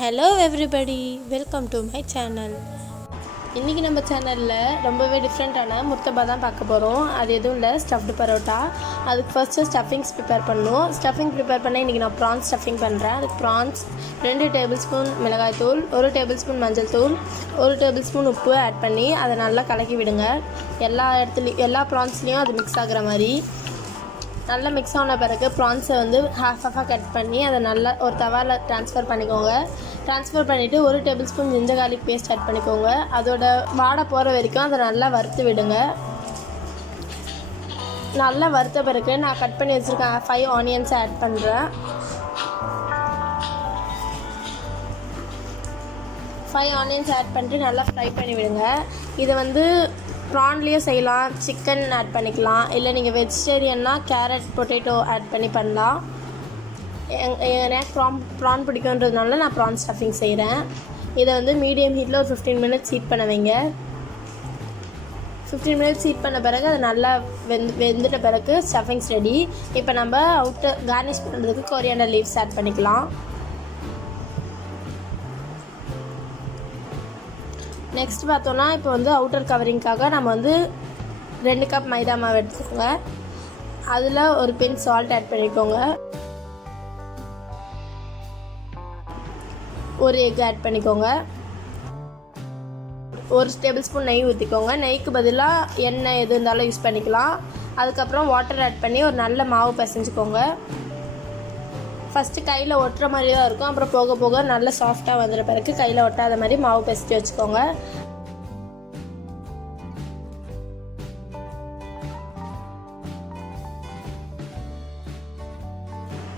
Hello everybody, welcome to my channel. இன்றைக்கி நம்ம சேனலில் ரொம்பவே டிஃப்ரெண்ட்டான முர்த்தபா தான் பார்க்க போகிறோம். அது எதுவும் இல்லை, ஸ்டஃப்டு பரோட்டா. அதுக்கு ஃபர்ஸ்ட்டு ஸ்டஃபிங்ஸ் ப்ரிப்பேர் பண்ணணும். ஸ்டஃபிங் ப்ரிப்பேர் பண்ண இன்றைக்கி நான் ப்ரான்ஸ் ஸ்டஃபிங் பண்ணுறேன். அதுக்கு ப்ரான்ஸ் 2 டேபிள் ஸ்பூன் மிளகாய் தூள், 1 டேபிள் ஸ்பூன் மஞ்சள் தூள், 1 டேபிள் ஸ்பூன் உப்பு ஆட் பண்ணி அதை நல்லா கலக்கி விடுங்க. எல்லா ப்ரான்ஸ்லேயும் அது மிக்ஸ் ஆகிற மாதிரி நல்லா மிக்ஸ் ஆன பிறகு ப்ரான்ஸை வந்து ஹாஃபாக கட் பண்ணி அதை நல்லா ஒரு தவாவில் ட்ரான்ஸ்ஃபர் பண்ணிக்கோங்க. ட்ரான்ஸ்ஃபர் பண்ணிவிட்டு 1 tablespoon ginger garlic paste add பண்ணிக்கோங்க. அதோட வாடை போகிற வரைக்கும் அதை நல்லா வறுத்து விடுங்க. நல்லா வறுத்த பிறகு நான் கட் பண்ணி வச்சுருக்கேன் 5 ஆனியன்ஸை ஆட் பண்ணுறேன். 5 ஆனியன்ஸ் ஆட் பண்ணிட்டு நல்லா ஃப்ரை பண்ணி விடுங்க. இதை வந்து ப்ரான்லேயும் செய்யலாம், சிக்கன் ஆட் பண்ணிக்கலாம், இல்லை நீங்கள் வெஜிடேரியன்னா கேரட் பொட்டேட்டோ ஆட் பண்ணலாம். எனக்கு ப்ரான் பிடிக்குன்றதுனால நான் ப்ரான் ஸ்டஃபிங் செய்கிறேன். இதை வந்து மீடியம் ஹீட்டில் ஒரு 15 மினிட்ஸ் ஹீட் பண்ண வைங்க. 15 மினிட்ஸ் ஹீட் பண்ண பிறகு அது நல்லா வெந்துட்ட பிறகு ஸ்டஃபிங்ஸ் ரெடி. இப்போ நம்ம கார்னிஷ் பண்ணுறதுக்கு கொரியாண்டர் லீவ்ஸ் ஆட் பண்ணிக்கலாம். நெக்ஸ்ட் பார்த்தோன்னா இப்போ வந்து அவுட்டர் கவரிங்காக நம்ம வந்து 2 கப் மைதா மாவு எடுத்துக்கோங்க. அதில் ஒரு பின் சால்ட் ஆட் பண்ணிக்கோங்க. ஒரு எக் ஆட் பண்ணிக்கோங்க. 1 டேபிள் ஸ்பூன் நெய் ஊற்றிக்கோங்க. நெய்க்கு பதிலாக எண்ணெய் எது இருந்தாலும் யூஸ் பண்ணிக்கலாம். அதுக்கப்புறம் வாட்டர் ஆட் பண்ணி ஒரு நல்ல மாவு பிசைஞ்சுக்கோங்க. ஃபஸ்ட்டு கையில் ஒட்டுற மாதிரி தான் இருக்கும், அப்புறம் போக போக நல்லா சாஃப்டாக வந்துடுற பிறகு கையில் ஒட்டாத மாதிரி மாவு பிசைஞ்சு வச்சுக்கோங்க.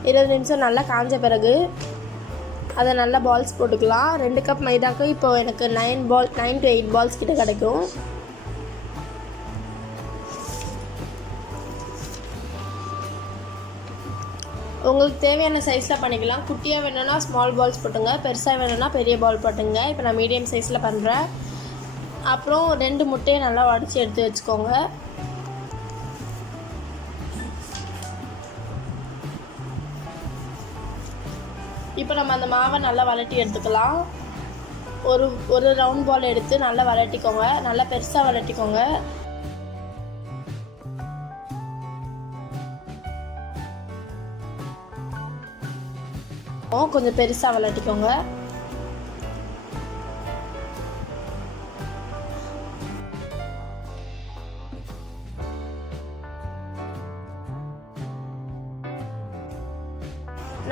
இருபது நிமிஷம் நல்லா காஞ்ச பிறகு அதை நல்லா பால்ஸ் போட்டுக்கலாம். 2 கப் மைதாக்கு இப்போது எனக்கு 9 to 8 பால்ஸ் கிட்ட கிடைக்கும். உங்களுக்கு தேவையான சைஸில் பண்ணிக்கலாம். குட்டியாக வேணும்னா ஸ்மால் பால்ஸ் போட்டுங்க, பெருசாக வேணும்னா பெரிய பால் போட்டுங்க. இப்போ நான் மீடியம் சைஸில் பண்ணுறேன். அப்புறம் 2 முட்டையை நல்லா உடச்சி எடுத்து வச்சுக்கோங்க. இப்போ நம்ம அந்த மாவை நல்லா வளட்டி எடுத்துக்கலாம். ஒரு ரவுண்ட் பால் எடுத்து நல்லா வளட்டிக்கோங்க. நல்லா பெருசாக வளட்டிக்கோங்க. கொஞ்சம் பெருசாக வளட்டிக்கோங்க.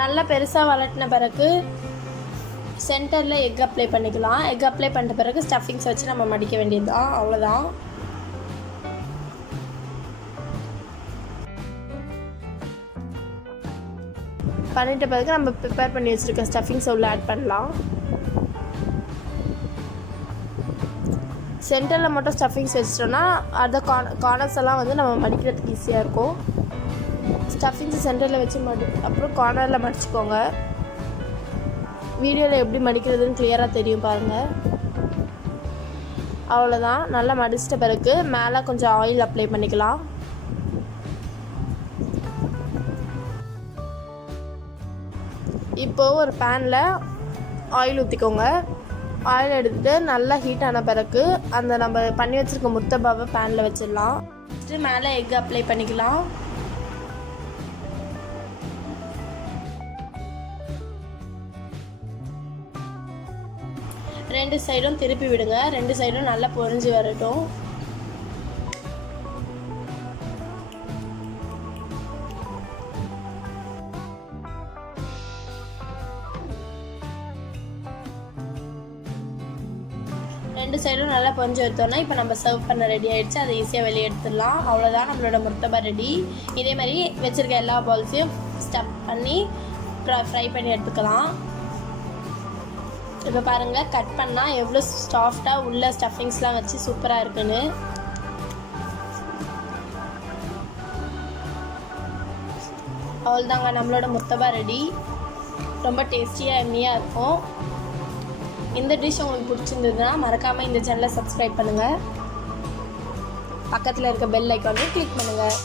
நல்லா பெருசாக வளட்டின பிறகு சென்டரில் எக் அப்ளை பண்ணிக்கலாம். எக் அப்ளை பண்ணிட்ட பிறகு ஸ்டஃபிங்ஸ் வச்சு நம்ம மடிக்க வேண்டியது தான், அவ்வளோதான். பண்ணிட்ட பிறகு நம்ம ப்ரிப்பேர் பண்ணி வச்சுருக்க ஸ்டஃபிங்ஸை உள்ள ஆட் பண்ணலாம். சென்டரில் மட்டும் ஸ்டஃபிங்ஸ் வச்சிட்டோன்னா அந்த கார்னர்ஸ் எல்லாம் வந்து நம்ம மடிக்கிறதுக்கு ஈஸியாக இருக்கும். ஸ்டஃபிங்ஸை சென்டரில் வச்சு அப்புறம் கார்னரில் மடிச்சுக்கோங்க. வீடியோவில் எப்படி மடிக்கிறதுன்னு கிளியராக தெரியும் பாருங்கள். அவ்வளோதான். நல்லா மடிச்சிட்ட பிறகு மேலே கொஞ்சம் ஆயில் அப்ளை பண்ணிக்கலாம். இப்போது ஒரு பேனில் ஆயில் ஊற்றிக்கோங்க. ஆயில் எடுத்துகிட்டு நல்லா ஹீட் ஆன பிறகு அந்த நம்ம பண்ணி வச்சுருக்க முர்த்தபாவை பேனில் வச்சிடலாம். ஃபஸ்ட்டு மேலே எக் அப்ளை பண்ணிக்கலாம். ரெண்டு சைடும் திருப்பி விடுங்க. 2 சைடும் நல்லா பொரிஞ்சு வரட்டும். ரெண்டு சைடும் நல்லா பொரிஞ்சு எடுத்தோன்னா இப்போ நம்ம சர்வ் பண்ண ரெடி ஆகிடுச்சு. அதை ஈஸியாக வெளியே எடுத்துடலாம். அவ்வளோதான், நம்மளோட முர்த்தபா ரெடி. இதே மாதிரி வச்சுருக்க எல்லா பால்ஸையும் ஸ்டஃப் பண்ணி ஃப்ரை பண்ணி எடுத்துக்கலாம். இப்போ பாருங்கள், கட் பண்ணால் எவ்வளோ சாஃப்டாக உள்ள ஸ்டஃபிங்ஸ்லாம் வச்சு சூப்பராக இருக்குன்னு. அவ்வளோதாங்க, நம்மளோட முர்த்தபா ரெடி. ரொம்ப டேஸ்டியாக எம்மியாக இருக்கும். இந்த டிஷ் உங்களுக்கு பிடிச்சிருந்ததுன்னா மறக்காமல் இந்த சேனலை சப்ஸ்கிரைப் பண்ணுங்கள். பக்கத்தில் இருக்க பெல் ஐக்கானையும் கிளிக் பண்ணுங்கள்.